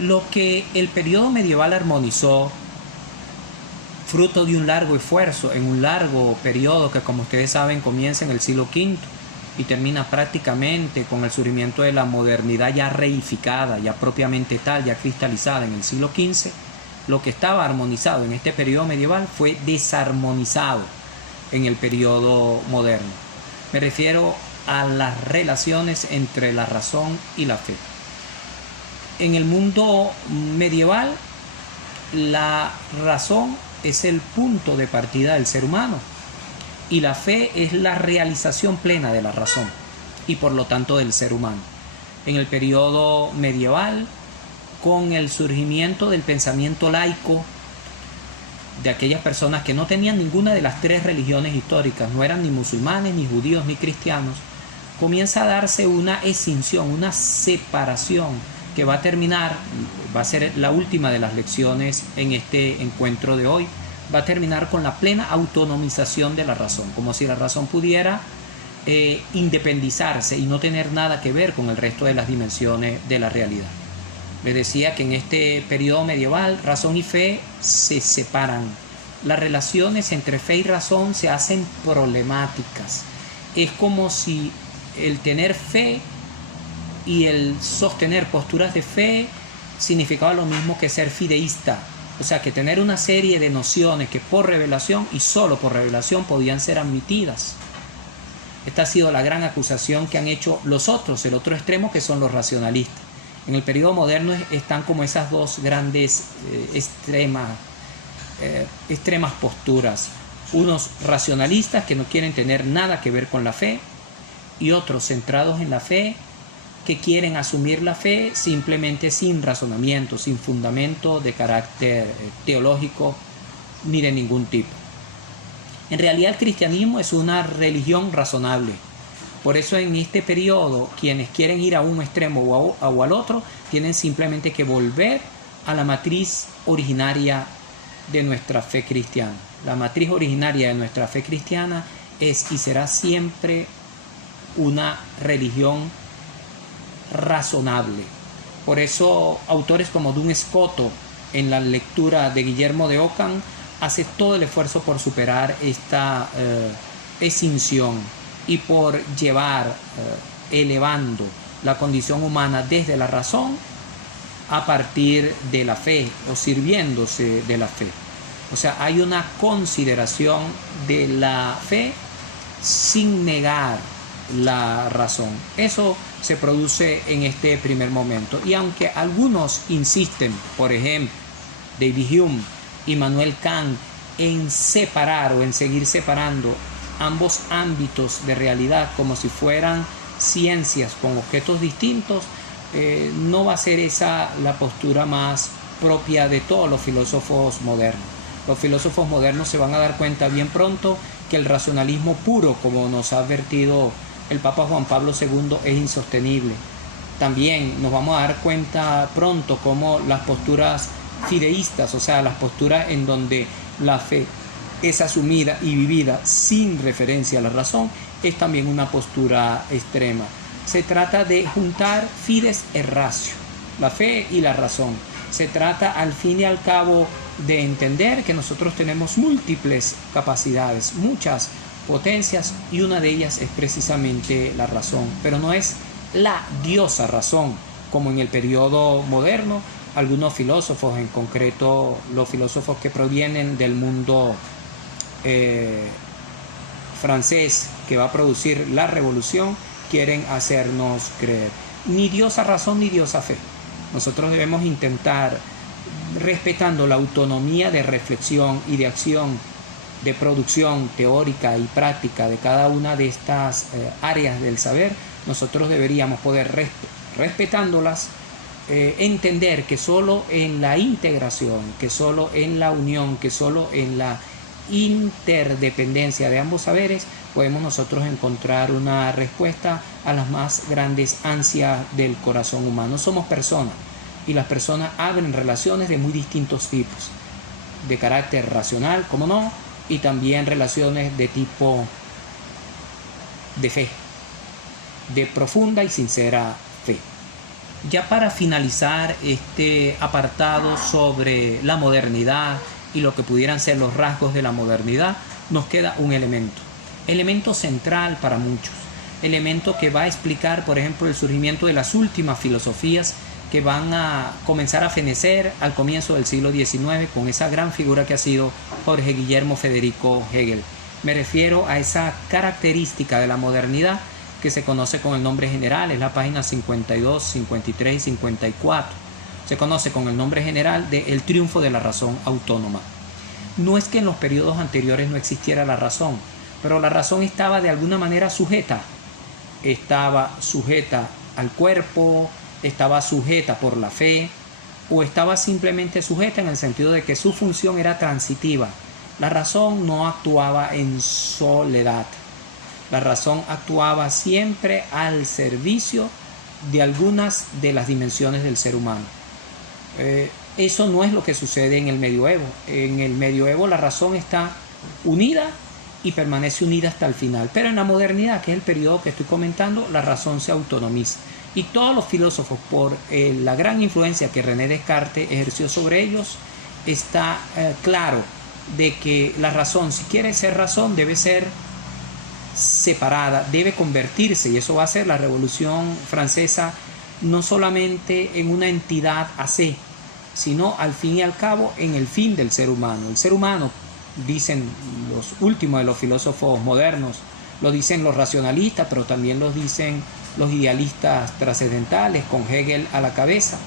Lo que el periodo medieval armonizó, fruto de un largo esfuerzo, en un largo periodo que, como ustedes saben, comienza en el siglo V y termina prácticamente con el surgimiento de la modernidad ya reificada, ya propiamente tal, ya cristalizada en el siglo XV, lo que estaba armonizado en este periodo medieval fue desarmonizado en el periodo moderno. Me refiero a las relaciones entre la razón y la fe. En el mundo medieval, la razón es el punto de partida del ser humano y la fe es la realización plena de la razón y por lo tanto del ser humano. En el periodo medieval, con el surgimiento del pensamiento laico, de aquellas personas que no tenían ninguna de las tres religiones históricas, no eran ni musulmanes, ni judíos, ni cristianos, comienza a darse una escinsión, una separación que va a terminar, va a ser la última de las lecciones en este encuentro de hoy, va a terminar con la plena autonomización de la razón, como si la razón pudiera independizarse y no tener nada que ver con el resto de las dimensiones de la realidad. Les decía que en este periodo medieval razón y fe se separan. Las relaciones entre fe y razón se hacen problemáticas. Es como si el tener fe y el sostener posturas de fe significaba lo mismo que ser fideísta. O sea, que tener una serie de nociones que por revelación y solo por revelación podían ser admitidas. Esta ha sido la gran acusación que han hecho los otros, el otro extremo, que son los racionalistas. En el periodo moderno están como esas dos grandes extremas posturas. Unos racionalistas que no quieren tener nada que ver con la fe y otros centrados en la fe que quieren asumir la fe simplemente sin razonamiento, sin fundamento de carácter teológico ni de ningún tipo. En realidad el cristianismo es una religión razonable. Por eso en este periodo quienes quieren ir a un extremo o al otro tienen simplemente que volver a la matriz originaria de nuestra fe cristiana. La matriz originaria de nuestra fe cristiana es y será siempre una religión razonable. Por eso autores como Duns Scoto, en la lectura de Guillermo de Ockham, hace todo el esfuerzo por superar esta escinsión y por llevar, elevando la condición humana desde la razón a partir de la fe o sirviéndose de la fe. O sea, hay una consideración de la fe sin negar la razón. Eso se produce en este primer momento. Y aunque algunos insisten, por ejemplo, David Hume y Immanuel Kant, en separar o en seguir separando ambos ámbitos de realidad como si fueran ciencias con objetos distintos, no va a ser esa la postura más propia de todos los filósofos modernos. Los filósofos modernos se van a dar cuenta bien pronto que el racionalismo puro, como nos ha advertido el Papa Juan Pablo II, es insostenible. También nos vamos a dar cuenta pronto cómo las posturas fideístas, o sea, las posturas en donde la fe es asumida y vivida sin referencia a la razón, es también una postura extrema. Se trata de juntar fides et ratio, la fe y la razón. Se trata al fin y al cabo de entender que nosotros tenemos múltiples capacidades, muchas potencias, y una de ellas es precisamente la razón, pero no es la diosa razón como en el periodo moderno. Algunos filósofos, en concreto los filósofos que provienen del mundo francés que va a producir la revolución, quieren hacernos creer ni diosa razón ni diosa fe. Nosotros debemos intentar, respetando la autonomía de reflexión y de acción, de producción teórica y práctica de cada una de estas áreas del saber, nosotros deberíamos poder, respetándolas, entender que solo en la integración, que solo en la unión, que solo en la interdependencia de ambos saberes podemos nosotros encontrar una respuesta a las más grandes ansias del corazón humano. Somos personas y las personas abren relaciones de muy distintos tipos, de carácter racional, como no, y también relaciones de tipo de fe, de profunda y sincera fe. Ya para finalizar este apartado sobre la modernidad y lo que pudieran ser los rasgos de la modernidad, nos queda un elemento central para muchos, elemento que va a explicar, por ejemplo, el surgimiento de las últimas filosofías que van a comenzar a fenecer al comienzo del siglo XIX con esa gran figura que ha sido Jorge Guillermo Federico Hegel. Me refiero a esa característica de la modernidad que se conoce con el nombre general, es la página 52, 53 y 54. Se conoce con el nombre general de el triunfo de la razón autónoma. No es que en los periodos anteriores no existiera la razón, pero la razón estaba de alguna manera sujeta. Estaba sujeta al cuerpo, estaba sujeta por la fe, o estaba simplemente sujeta en el sentido de que su función era transitiva. La razón no actuaba en soledad. La razón actuaba siempre al servicio de algunas de las dimensiones del ser humano. Eso no es lo que sucede en el medioevo. En el medioevo la razón está unida y permanece unida hasta el final. Pero en la modernidad, que es el periodo que estoy comentando, la razón se autonomiza. Y todos los filósofos, por la gran influencia que René Descartes ejerció sobre ellos, está claro de que la razón, si quiere ser razón, debe ser separada, debe convertirse, y eso va a ser la Revolución Francesa, no solamente en una entidad a sí, sino al fin y al cabo en el fin del ser humano. El ser humano, dicen los últimos de los filósofos modernos, lo dicen los racionalistas, pero también lo dicen los idealistas trascendentales, con Hegel a la cabeza.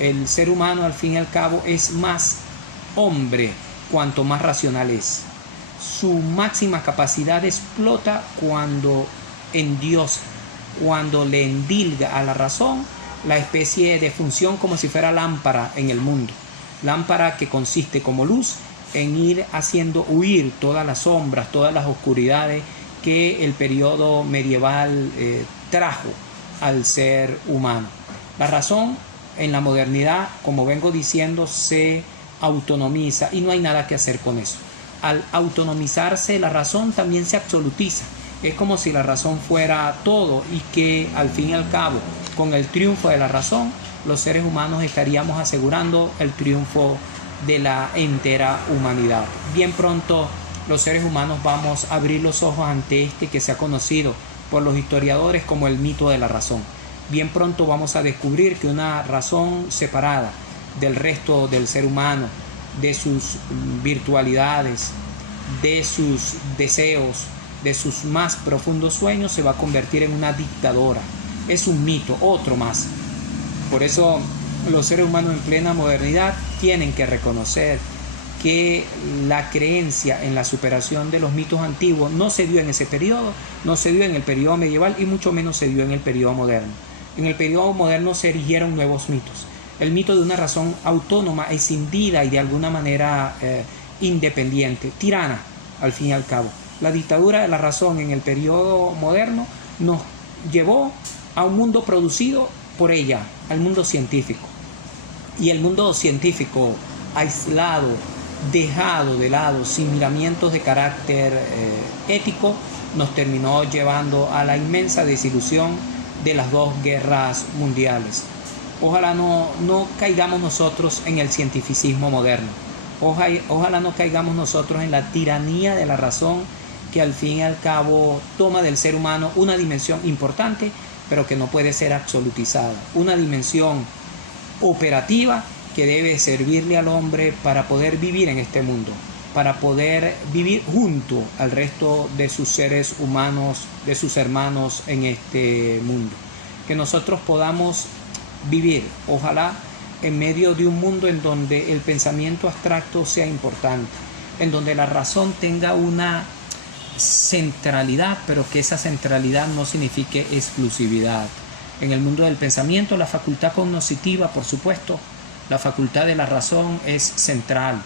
El ser humano al fin y al cabo es más hombre cuanto más racional es. Su máxima capacidad explota cuando endiosa, cuando le endilga a la razón la especie de función como si fuera lámpara en el mundo. Lámpara que consiste como luz en ir haciendo huir todas las sombras, todas las oscuridades que el periodo medieval trajo al ser humano. La razón en la modernidad, como vengo diciendo, se autonomiza y no hay nada que hacer con eso. Al autonomizarse la razón también se absolutiza. Es como si la razón fuera todo y que al fin y al cabo, con el triunfo de la razón, los seres humanos estaríamos asegurando el triunfo de la entera humanidad. Bien pronto los seres humanos vamos a abrir los ojos ante este que se ha conocido por los historiadores como el mito de la razón. Bien pronto vamos a descubrir que una razón separada del resto del ser humano, de sus virtualidades, de sus deseos, de sus más profundos sueños, se va a convertir en una dictadora. Es un mito, otro más. Por eso los seres humanos en plena modernidad tienen que reconocer que la creencia en la superación de los mitos antiguos no se dio en ese periodo, no se dio en el periodo medieval y mucho menos se dio en el periodo moderno. En el periodo moderno se erigieron nuevos mitos. El mito de una razón autónoma, escindida y de alguna manera independiente, tirana al fin y al cabo. La dictadura de la razón en el periodo moderno nos llevó a un mundo producido por ella, al mundo científico. Y el mundo científico aislado, dejado de lado, sin miramientos de carácter ético, nos terminó llevando a la inmensa desilusión de las dos guerras mundiales. Ojalá no caigamos nosotros en el cientificismo moderno. Ojalá no caigamos nosotros en la tiranía de la razón, que al fin y al cabo toma del ser humano una dimensión importante, pero que no puede ser absolutizada. Una dimensión operativa que debe servirle al hombre para poder vivir en este mundo, para poder vivir junto al resto de sus seres humanos, de sus hermanos en este mundo. Que nosotros podamos vivir, ojalá, en medio de un mundo en donde el pensamiento abstracto sea importante, en donde la razón tenga una centralidad, pero que esa centralidad no signifique exclusividad. En el mundo del pensamiento, la facultad cognoscitiva, por supuesto, la facultad de la razón es central,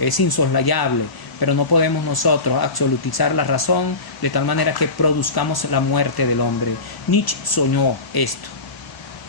es insoslayable, pero no podemos nosotros absolutizar la razón de tal manera que produzcamos la muerte del hombre. Nietzsche soñó esto.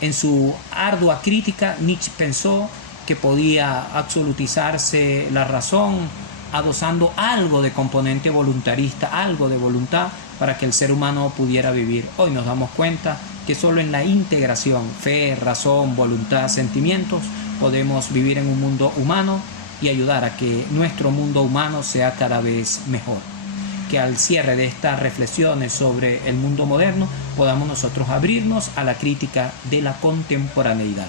En su ardua crítica, Nietzsche pensó que podía absolutizarse la razón adosando algo de componente voluntarista, algo de voluntad para que el ser humano pudiera vivir. Hoy nos damos cuenta que solo en la integración, fe, razón, voluntad, sentimientos, podemos vivir en un mundo humano y ayudar a que nuestro mundo humano sea cada vez mejor. Que al cierre de estas reflexiones sobre el mundo moderno podamos nosotros abrirnos a la crítica de la contemporaneidad.